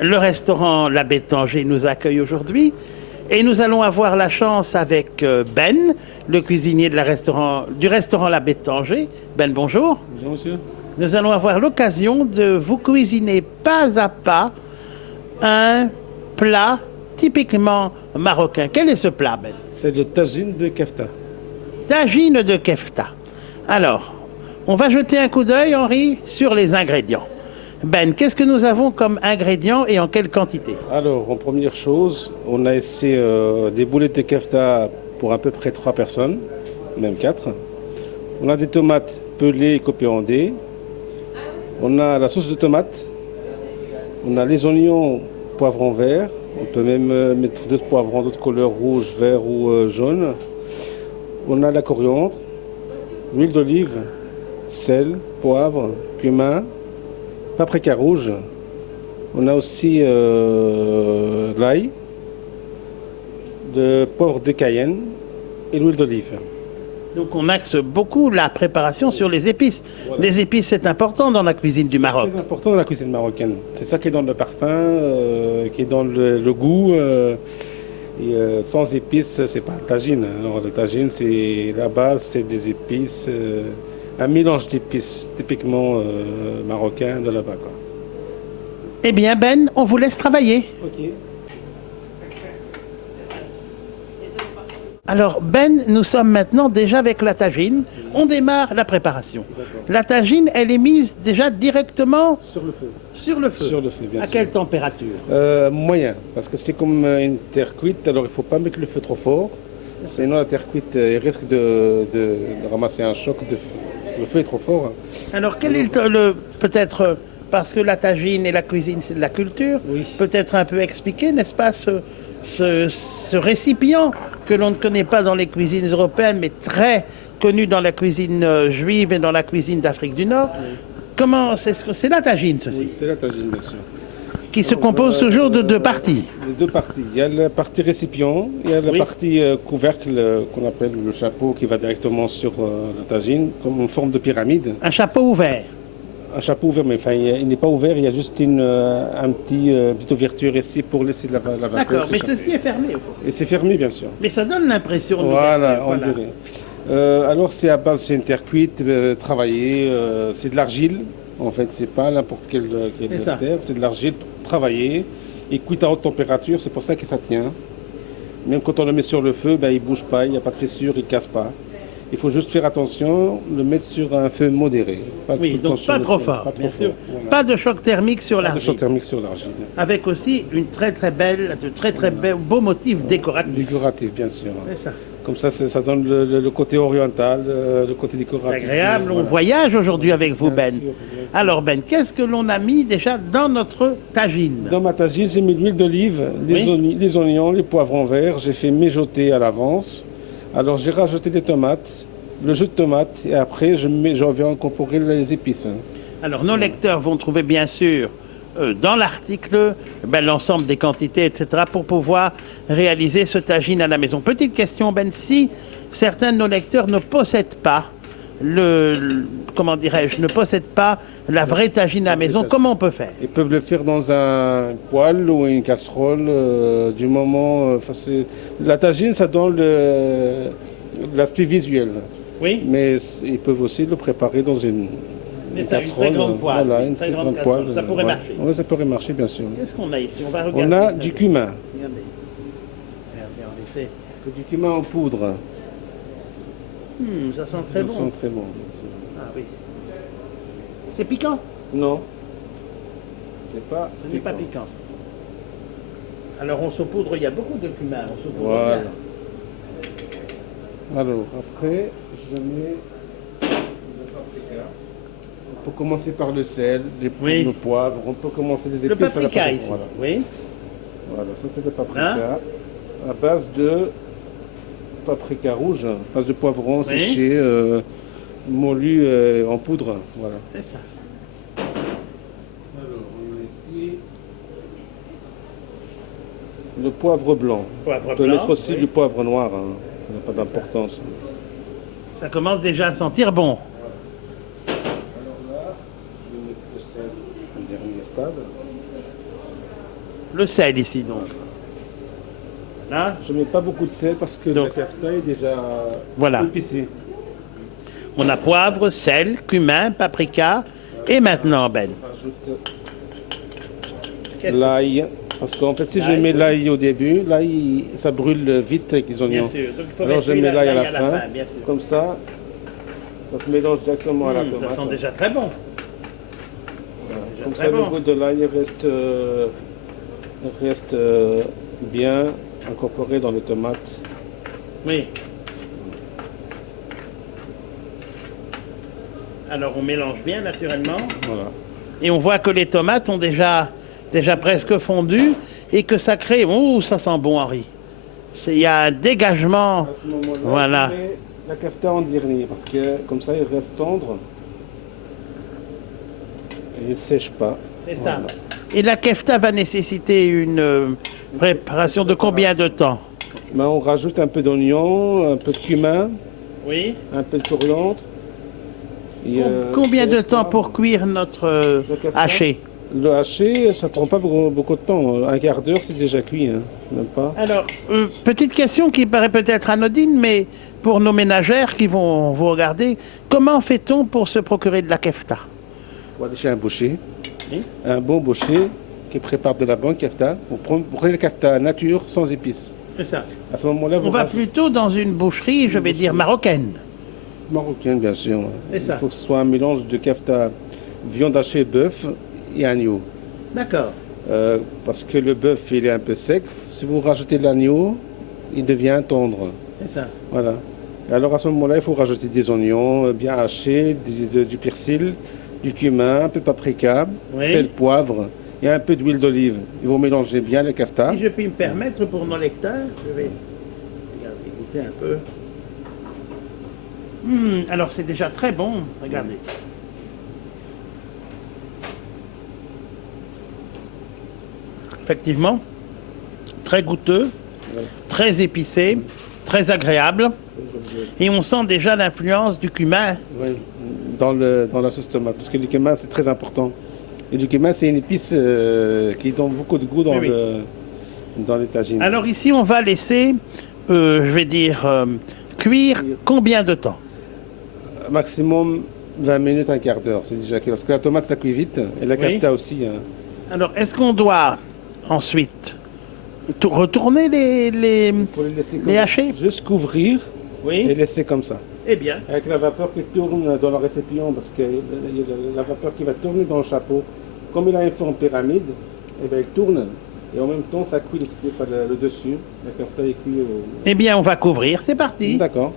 Le restaurant La Bétanger nous accueille aujourd'hui et nous allons avoir la chance avec Ben, le cuisinier de du restaurant La Bétanger. Ben, bonjour. Bonjour monsieur. Nous allons avoir l'occasion de vous cuisiner pas à pas un plat typiquement marocain. Quel est ce plat, Ben? C'est le tagine de kefta. Tagine de kefta. Alors, on va jeter un coup d'œil, Henri, sur les ingrédients. Ben, qu'est-ce que nous avons comme ingrédients et en quelle quantité? Alors, en première chose, on a essayé des boulettes de kefta pour à peu près 3 personnes, même 4. On a des tomates pelées et coupées en dés. On a la sauce de tomate. On a les oignons poivrons verts. On peut même mettre d'autres poivrons, d'autres couleurs, rouge, vert ou jaune. On a la coriandre, l'huile d'olive, sel, poivre, cumin, paprika rouge. On a aussi l'ail, le poivre de Cayenne et l'huile d'olive. Donc on axe beaucoup la préparation sur les épices. Voilà. Les épices, c'est important dans la cuisine du Maroc. C'est important dans la cuisine marocaine. C'est ça qui donne le parfum, qui donne le goût. Sans épices, c'est pas un tagine. Alors le tagine, c'est la base, c'est des épices, un mélange d'épices typiquement marocain de là-bas, quoi. Eh bien, Ben, on vous laisse travailler. Ok. Alors, Ben, nous sommes maintenant déjà avec la tagine. On démarre la préparation. La tagine, elle est mise déjà directement Sur le feu. sur le feu. Sur le feu, bien À sûr. quelle température? Moyen, parce que c'est comme une terre cuite, alors il ne faut pas mettre le feu trop fort. Sinon la terre cuite elle risque de ramasser un choc. Le feu est trop fort. Alors, quel est peut-être, parce que la tagine et la cuisine, c'est de la culture, Oui. peut-être un peu expliquer, n'est-ce pas, ce récipient que l'on ne connaît pas dans les cuisines européennes, mais très connu dans la cuisine juive et dans la cuisine d'Afrique du Nord. Oui. Comment c'est la tagine, ceci, Oui, c'est la tagine, bien sûr. qui se compose toujours de deux parties. Les deux parties. Il y a la partie récipient, il y a la Oui. partie couvercle qu'on appelle le chapeau qui va directement sur la tagine, comme une forme de pyramide. Un chapeau ouvert. Un chapeau ouvert, mais enfin, il n'est pas ouvert, il y a juste une petite ouverture ici pour laisser la vapeur D'accord, mais s'échapper. ceci est fermé au fond. Et c'est fermé, bien sûr. Mais ça donne l'impression de Voilà, l'ouverture, on voilà. dirait. Alors, c'est à base, c'est une terre cuite, travaillée, c'est de l'argile. En fait, c'est pas n'importe quelle C'est ça. terre, c'est de l'argile travaillée et cuite à haute température, c'est pour ça que ça tient. Même quand on le met sur le feu, ben, il bouge pas, il n'y a pas de fissure, il casse pas. Il faut juste faire attention, le mettre sur un feu modéré. Pas tout Oui, le temps donc sur pas le trop feu, fort, pas trop bien sûr. fort, voilà. Pas de choc thermique sur Pas de l'argile. choc thermique sur l'argile. Avec aussi une très beau motif décoratif. Décoratif, bien sûr. C'est ça. Comme ça donne le côté oriental, le côté C'est décoratif. agréable. On Voilà. voyage aujourd'hui avec vous, Bien Ben. sûr, bien sûr. Alors, Ben, qu'est-ce que l'on a mis déjà dans notre tagine? Dans ma tagine, j'ai mis l'huile d'olive, les oignons, les poivrons verts. J'ai fait mijoter à l'avance. Alors j'ai rajouté des tomates, le jus de tomate, et après je viens incorporer les épices. Alors, nos lecteurs vont trouver bien sûr dans l'article l'ensemble des quantités, etc., pour pouvoir réaliser ce tagine à la maison. Petite question, Ben, si certains de nos lecteurs ne possèdent pas comment dirais-je, ne possèdent pas la vraie tagine à la maison, comment on peut faire? Ils peuvent le faire dans un poêle ou une casserole du moment. La tagine, ça donne l'aspect visuel. Oui, Mais ils peuvent aussi le préparer dans une ça, une casserole. très grande poêle. Voilà, Une une très très grande grande casserole. poêle. Ça pourrait marcher. Oui, ça pourrait marcher, bien sûr. qu'est-ce qu'on a ici? On va regarder. On a du cumin. Regardez. Regardez, on essaie. C'est du cumin en poudre. Ça sent très Ça bon. sent très bon, bien sûr. Ah oui. C'est piquant? Non. C'est pas. Ce n'est pas piquant. Alors on saupoudre, il y a beaucoup de cumin. On saupoudre Voilà. bien. Alors, après, je mets le paprika. On peut commencer par le sel, Oui. le poivre. On peut commencer les Le épices à la paprika paprika. ici. Voilà. Oui. Voilà, ça c'est le paprika. Hein? À base de paprika rouge, à base de poivron Oui. séché, moulu en poudre. Voilà. C'est ça. Alors, on a ici le poivre blanc. Poivre On peut blanc, mettre aussi oui. du poivre noir, hein. Ça n'a pas d'importance. Ça commence déjà à sentir bon. Alors là, je vais mettre le sel en dernier stade. Le sel ici donc. Là, Je ne mets pas beaucoup de sel parce que Donc. le kefta est déjà Voilà. épicé. on a poivre, sel, cumin, paprika et maintenant Ben. Rajoute Qu'est-ce que l'ail. Parce qu'en fait, si je L'ail, mets oui. l'ail au début, l'ail, ça brûle vite avec les Bien oignons. sûr. Donc il faut Alors mettre je mets l'ail à la fin. bien sûr. Comme ça se mélange directement à la tomate. Ça sent déjà très bon. Comme très ça, bon. le goût de l'ail reste bien incorporé dans les tomates. Oui. Alors on mélange bien naturellement. Voilà. Et on voit que les tomates ont déjà presque fondu et que ça crée... Oh, ça sent bon, Henri. Il y a un dégagement. À ce moment-là, Voilà. je mets la kefta en dernier parce que comme ça, il reste tendre et il ne sèche pas. C'est ça. Voilà. Et la kefta va nécessiter une préparation de combien de temps? Ben, on rajoute un peu d'oignon, un peu de cumin, Oui. un peu de coriandre. Et, Combien de sel, temps poivre. pour cuire notre Le kefta. haché? Le haché, ça prend pas beaucoup de temps. Un quart d'heure, c'est déjà cuit, hein. Même pas. Alors, petite question qui paraît peut-être anodine, mais pour nos ménagères qui vont vous regarder, comment fait-on pour se procurer de la kefta? Il faut aller chez un boucher, Oui. un bon boucher qui prépare de la bonne kefta. Vous prenez la kefta nature, sans épices. C'est ça. À ce moment-là, vous On va rajoutez plutôt dans une boucherie, je vais dire marocaine. marocain, bien sûr. C'est ça. Il faut que ce soit un mélange de kefta, viande hachée, bœuf et agneau. D'accord. Parce que le bœuf, il est un peu sec. Si vous rajoutez de l'agneau, il devient tendre. C'est ça. Voilà. Et alors à ce moment-là, il faut rajouter des oignons bien hachés, du persil, du cumin, un peu de paprika, Oui. sel, poivre et un peu d'huile d'olive. Et vous mélangez bien les kefta. Si je puis me permettre pour nos lecteurs, je vais regardez, goûter un peu. Alors c'est déjà très bon, regardez. Effectivement, très goûteux, très épicé, très agréable. Et on sent déjà l'influence du cumin. Oui, dans la sauce tomate. Parce que le cumin, c'est très important. Et le cumin, c'est une épice qui donne beaucoup de goût dans, Oui, dans les tagines. Alors ici, on va laisser, je vais dire, cuire combien de temps? Maximum 20 minutes, un quart d'heure. C'est déjà cuit. Parce que la tomate, ça cuit vite. Et la Oui. kefta aussi. Hein. Alors, est-ce qu'on doit ensuite retourner les Faut les laisser Les hacher. juste couvrir et Oui. laisser comme ça. Eh bien. Avec la vapeur qui tourne dans le récipient, parce que il y a la vapeur qui va tourner dans le chapeau. Comme il a une forme pyramide, eh bien, il tourne. Et en même temps, ça cuit le dessus. La kefta est cuit au... Eh bien, on va couvrir. C'est parti. D'accord.